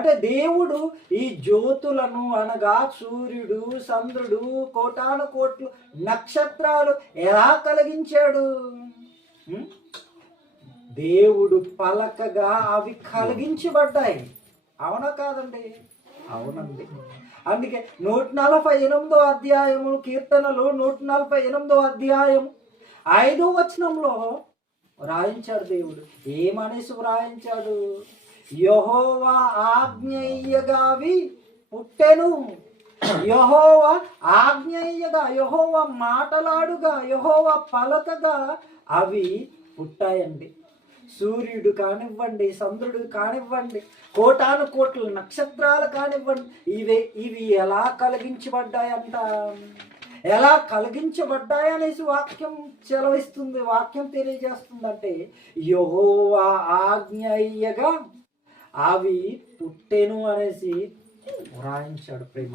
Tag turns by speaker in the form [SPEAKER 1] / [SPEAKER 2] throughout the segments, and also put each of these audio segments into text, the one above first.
[SPEAKER 1] అంటే దేవుడు ఈ జ్యోతులను అనగా సూర్యుడు చంద్రుడు కోటాను కోట్లు నక్షత్రాలు ఎలా కలిగించాడు? దేవుడు పలకగా అవి కలిగించబడ్డాయి. అవునా కాదండి? అవునండి. అందుకే నూట నలభై ఎనిమిదో అధ్యాయము కీర్తనలు నూట నలభై ఎనిమిదో అధ్యాయం ఐదో వచనంలో వ్రాయించాడు దేవుడు. ఏమనేసి వ్రాయించాడు యహోవా ఆజ్ఞయ్యగావి పుట్టెను. యహోవ ఆజ్ఞయ్యగా యహోవ మాటలాడుగా యహోవ పలకగా అవి పుట్టాయండి. సూర్యుడు కానివ్వండి చంద్రుడు కానివ్వండి కోటాను కోట్ల నక్షత్రాలు కానివ్వండి ఇవి ఇవి ఎలా కలిగించబడ్డాయంట? ఎలా కలిగించబడ్డాయి అనేసి వాక్యం చెలవిస్తుంది వాక్యం తెలియజేస్తుందంటే యహోవా ఆజ్ఞయ్యగా అవి పుట్టెను అనేసి వ్రాయించాడు ప్రేమ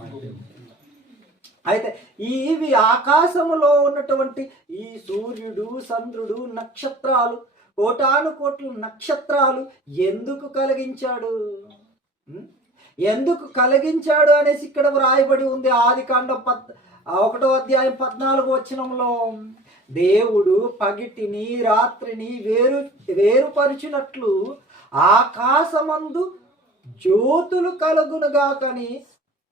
[SPEAKER 1] అయితే ఇవి ఆకాశములో ఉన్నటువంటి ఈ సూర్యుడు చంద్రుడు నక్షత్రాలు కోటాను కోట్లు నక్షత్రాలు ఎందుకు కలిగించాడు? ఎందుకు కలిగించాడు అనేసి ఇక్కడ వ్రాయబడి ఉంది ఆది కాండం పద్ ఒకటో అధ్యాయం పద్నాలుగు వచనంలో. దేవుడు పగిటిని రాత్రిని వేరు వేరుపరిచినట్లు ఆకాశమందు జ్యోతులు కలుగునుగాకని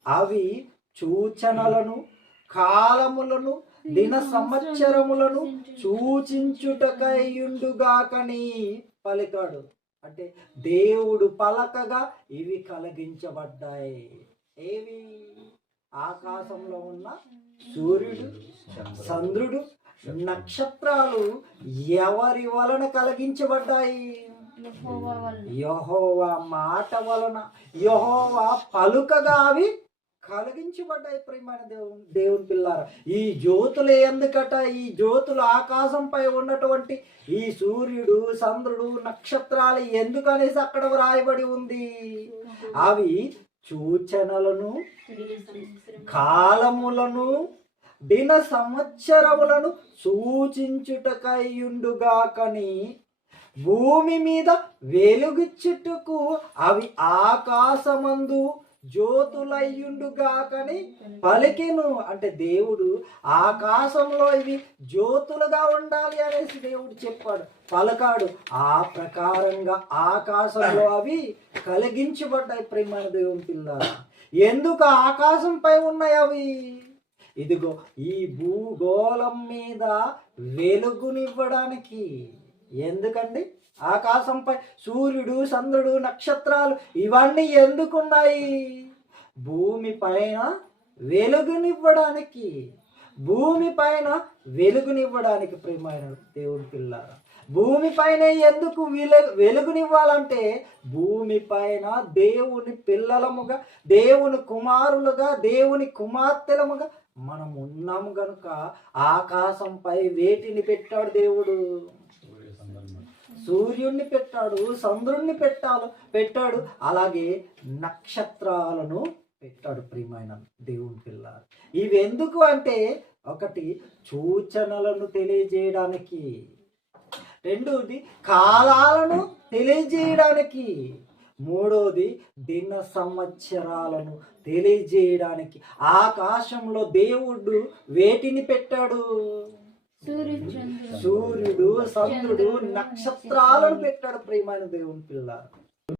[SPEAKER 1] అవి సూచనలను కాలములను దిన సంవత్సరములను సూచించుటకయుండుగాకని పలికాడు. అంటే దేవుడు పలకగా ఇవి కలిగించబడ్డాయి. ఏవి? ఆకాశంలో ఉన్న సూర్యుడు చంద్రుడు నక్షత్రాలు ఎవరి వలన కలిగించబడ్డాయి?
[SPEAKER 2] యహోవా
[SPEAKER 1] మాట వలన యహోవా పలుకగా అవి కలిగించబడ్డాయి ప్రియమైన దేవుని దేవుని పిల్లారా. ఈ జ్యోతులు ఎందుకట? ఈ జ్యోతులు ఆకాశంపై ఉన్నటువంటి ఈ సూర్యుడు చంద్రుడు నక్షత్రాలు ఎందుకనేసి అక్కడ వ్రాయబడి ఉంది? అవి సూచనలను కాలములను దిన సంవత్సరములను సూచించుటకయ్యుండుగాకని భూమి మీద వెలుగుచ్చుటకు అవి ఆకాశమందు జ్యోతులయ్యుండుగాకని పలికెను. అంటే దేవుడు ఆకాశంలో ఇవి జ్యోతులుగా ఉండాలి అనేసి దేవుడు చెప్పాడు. పలకాడు. ఆ ప్రకారంగా ఆకాశంలో అవి కలిగించబడ్డాయి ప్రేమైన దేవుని పిల్లలు ఎందుకు ఆకాశంపై ఉన్నాయి అవి? ఇదిగో ఈ భూగోళం మీద వెలుగునివ్వడానికి ఎందుకండి? ఆకాశంపై సూర్యుడు చంద్రుడు నక్షత్రాలు ఇవన్నీ ఎందుకున్నాయి? భూమి పైన వెలుగునివ్వడానికి. భూమి పైన వెలుగునివ్వడానికి ప్రియమైన దేవుని పిల్ల భూమి పైన ఎందుకు వెలుగునివ్వాలంటే భూమి పైన దేవుని పిల్లలముగా దేవుని కుమారులుగా దేవుని కుమార్తెలముగా మనం ఉన్నాము గనుక ఆకాశంపై వేటిని పెట్టాడు దేవుడు? సూర్యుడిని పెట్టాడు చంద్రుణ్ణి పెట్టాడు పెట్టాడు. అలాగే నక్షత్రాలను పెట్టాడు ప్రియమైన దేవుని పిల్ల ఇవి ఎందుకు అంటే ఒకటి సూచనలను తెలియజేయడానికి. రెండోది కాలాలను తెలియజేయడానికి. మూడోది దిన సంవత్సరాలను తెలియజేయడానికి. ఆకాశంలో దేవుడు వేటిని పెట్టాడు? సూర్యుడు చంద్రుడు. నక్షత్రాలను పెట్టాడు ప్రియమైన దేవుని పిల్ల.